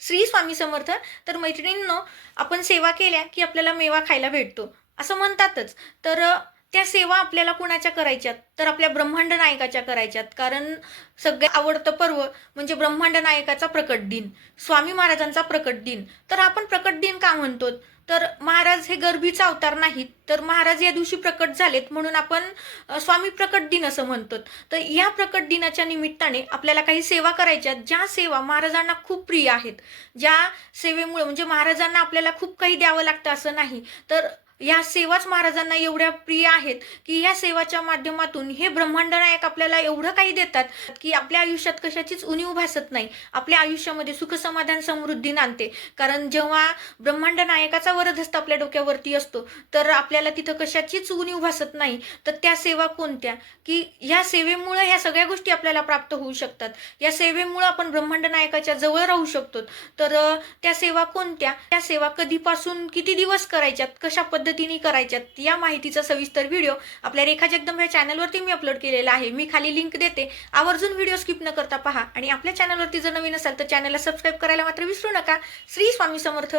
श्री स्वामी समर्थ. तर मैत्रिणींनो, आपण सेवा केल्या की आपल्याला मेवा खायला भेटतो असं म्हणतातच. तर त्या सेवा आपल्याला कुणाच्या करायच्यात? तर आपल्या ब्रह्मांड नायकाच्या करायच्यात. कारण सगळ्यात आवडतं पर्व म्हणजे ब्रह्मांड नायकाचा प्रकट दिन, स्वामी महाराजांचा प्रकट दिन. तर आपण प्रकट दिन का म्हणतो? तर महाराज हे गर्भीचा अवतार नाहीत, तर महाराज या दिवशी प्रकट झालेत म्हणून आपण स्वामी प्रकट दिन असं म्हणतो. तर या प्रकट दिनाच्या निमित्ताने आपल्याला काही सेवा करायच्या, ज्या सेवा महाराजांना खूप प्रिय आहेत. ज्या सेवेमुळे म्हणजे महाराजांना आपल्याला खूप काही द्यावं लागतं असं नाही, तर या सेवाच महाराजांना एवढ्या प्रिय आहेत की या सेवाच्या माध्यमातून हे ब्रह्मांड नायक आपल्याला एवढं काही देतात की आपल्या आयुष्यात कशाचीच उणीव भासत नाही. आपल्या आयुष्यामध्ये सुख समाधान समृद्धी नांदते. कारण जेव्हा ब्रह्मांड नायकाचा वरदहस्त आपल्या डोक्यावरती असतो तर आपल्याला तिथं कशाचीच उणीव भासत नाही. तर त्या सेवा कोणत्या? की ह्या सेवेमुळे ह्या सगळ्या गोष्टी आपल्याला प्राप्त होऊ शकतात. या सेवेमुळे आपण ब्रह्मांड नायकाच्या जवळ राहू शकतो. तर त्या सेवा कोणत्या? त्या सेवा कधीपासून किती दिवस करायच्यात, कशा पद्धतीने करायच्यात, या माहितीचा सविस्तर व्हिडिओ आपल्या रेखा जगदंब या चॅनलवरती मी अपलोड केलेला आहे. मी खाली लिंक देते, आवर्जून व्हिडिओ स्किप न करता पहा. आणि आपल्या चॅनलवरती जर नवीन असाल तर चॅनलला सबस्क्राईब करायला मात्र विसरू नका. श्री स्वामी समर्थ.